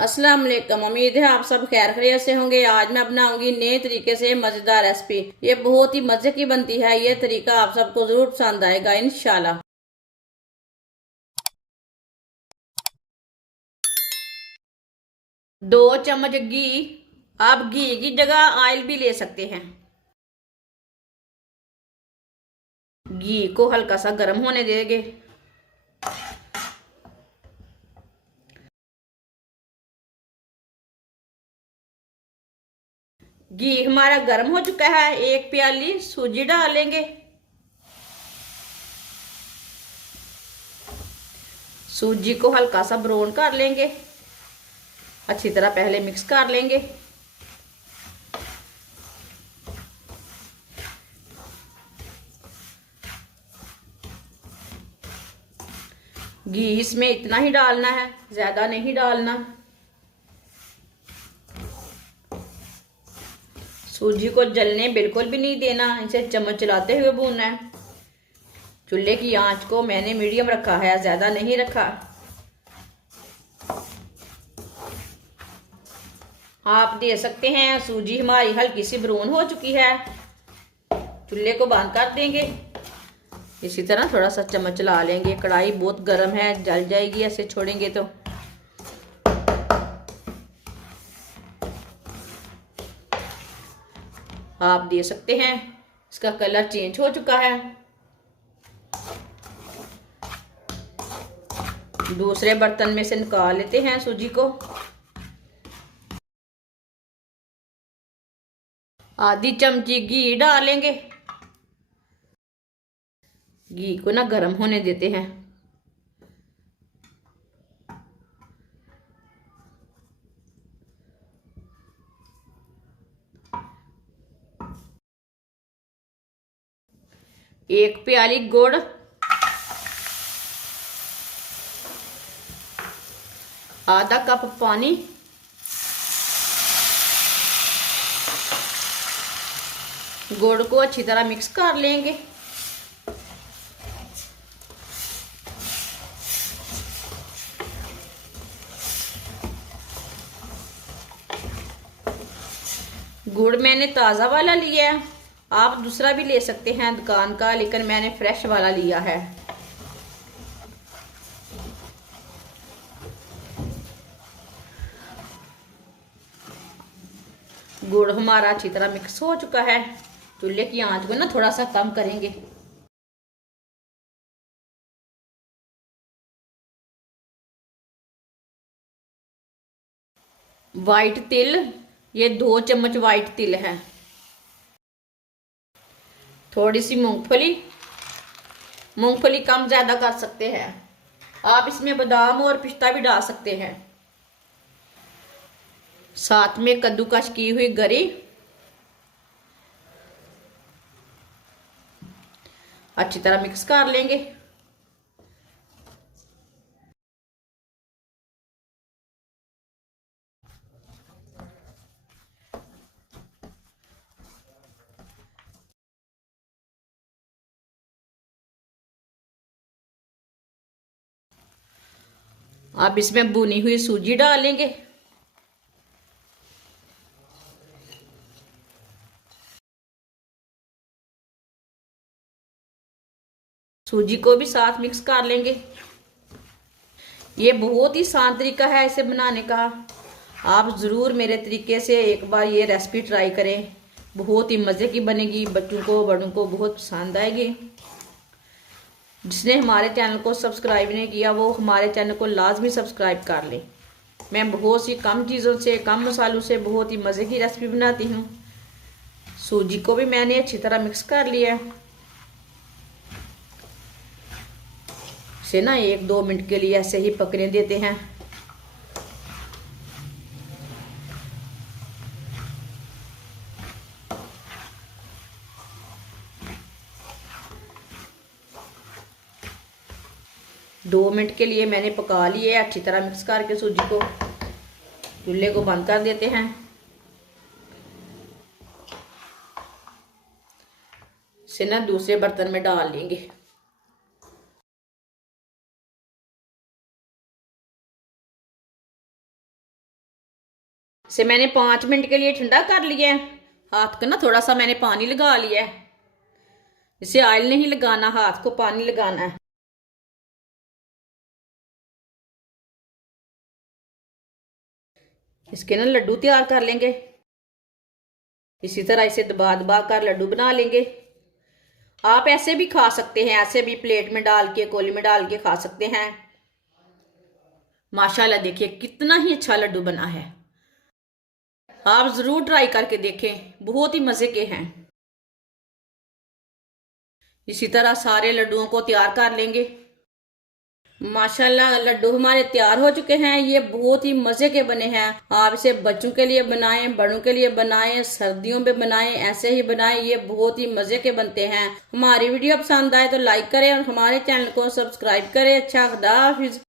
अस्सलाम वालेकुम। उम्मीद है आप सब खैर खैरियत से होंगे। आज मैं बनाऊंगी नए तरीके से मजेदार रेसिपी। ये बहुत ही मजे की बनती है। ये तरीका आप सबको जरूर पसंद आएगा इंशाल्लाह। 2 चम्मच घी। आप घी की जगह ऑयल भी ले सकते हैं। घी को हल्का सा गर्म होने देंगे। घी हमारा गर्म हो चुका है। 1 प्याली सूजी डालेंगे। सूजी को हल्का सा ब्राउन कर लेंगे। अच्छी तरह पहले मिक्स कर लेंगे। घी इसमें इतना ही डालना है, ज्यादा नहीं डालना। सूजी को जलने बिल्कुल भी नहीं देना, इसे चम्मच चलाते हुए भूनना है। चूल्हे की आंच को मैंने मीडियम रखा है, ज्यादा नहीं रखा। आप दे सकते हैं। सूजी हमारी हल्की सी ब्राउन हो चुकी है। चूल्हे को बंद कर देंगे। इसी तरह थोड़ा सा चम्मच चला लेंगे। कढ़ाई बहुत गर्म है, जल जाएगी ऐसे छोड़ेंगे तो। आप दे सकते हैं। इसका कलर चेंज हो चुका है। दूसरे बर्तन में से निकाल लेते हैं सूजी को। आधी चमची घी डालेंगे। घी को ना गर्म होने देते हैं। एक प्याली गुड़, आधा कप पानी, गुड़ को अच्छी तरह मिक्स कर लेंगे। गुड़ मैंने ताज़ा वाला लिया है। आप दूसरा भी ले सकते हैं दुकान का, लेकिन मैंने फ्रेश वाला लिया है। गुड़ हमारा अच्छी तरह मिक्स हो चुका है। चूल्हे की आंच को ना थोड़ा सा कम करेंगे। वाइट तिल, ये 2 चम्मच वाइट तिल है। थोड़ी सी मूंगफली। मूंगफली कम ज्यादा कर सकते हैं। आप इसमें बादाम और पिस्ता भी डाल सकते हैं। साथ में कद्दूकस की हुई गरी। अच्छी तरह मिक्स कर लेंगे। अब इसमें भुनी हुई सूजी डालेंगे। सूजी को भी साथ मिक्स कर लेंगे। ये बहुत ही आसान तरीका है इसे बनाने का। आप ज़रूर मेरे तरीके से एक बार ये रेसिपी ट्राई करें। बहुत ही मज़े की बनेगी। बच्चों को बड़ों को बहुत पसंद आएगी। जिसने हमारे चैनल को सब्सक्राइब नहीं किया वो हमारे चैनल को लाजमी सब्सक्राइब कर ले। मैं बहुत सी कम चीज़ों से, कम मसालों से बहुत ही मज़े की रेसिपी बनाती हूँ। सूजी को भी मैंने अच्छी तरह मिक्स कर लिया। इसे ना 1-2 मिनट के लिए ऐसे ही पकने देते हैं। दो मिनट के लिए मैंने पका लिए। अच्छी तरह मिक्स करके सूजी को चूल्हे को बंद कर देते हैं। इसे ना दूसरे बर्तन में डाल लेंगे। इसे मैंने 5 मिनट के लिए ठंडा कर लिया है। हाथ को ना थोड़ा सा मैंने पानी लगा लिया है। इसे ऑयल नहीं लगाना, हाथ को पानी लगाना है। इसके ना लड्डू तैयार कर लेंगे। इसी तरह इसे दबा दबा कर लड्डू बना लेंगे। आप ऐसे भी खा सकते हैं, ऐसे भी प्लेट में डाल के, कोली में डाल के खा सकते हैं। माशाल्लाह देखिए कितना ही अच्छा लड्डू बना है। आप जरूर ट्राई करके देखें, बहुत ही मजे के हैं। इसी तरह सारे लड्डुओं को तैयार कर लेंगे। माशाल्लाह लड्डू हमारे तैयार हो चुके हैं। ये बहुत ही मजे के बने हैं। आप इसे बच्चों के लिए बनाएं, बड़ों के लिए बनाएं, सर्दियों में बनाएं, ऐसे ही बनाएं। ये बहुत ही मजे के बनते हैं। हमारी वीडियो पसंद आए तो लाइक करें और हमारे चैनल को सब्सक्राइब करें। अच्छा, खुदा हाफिज।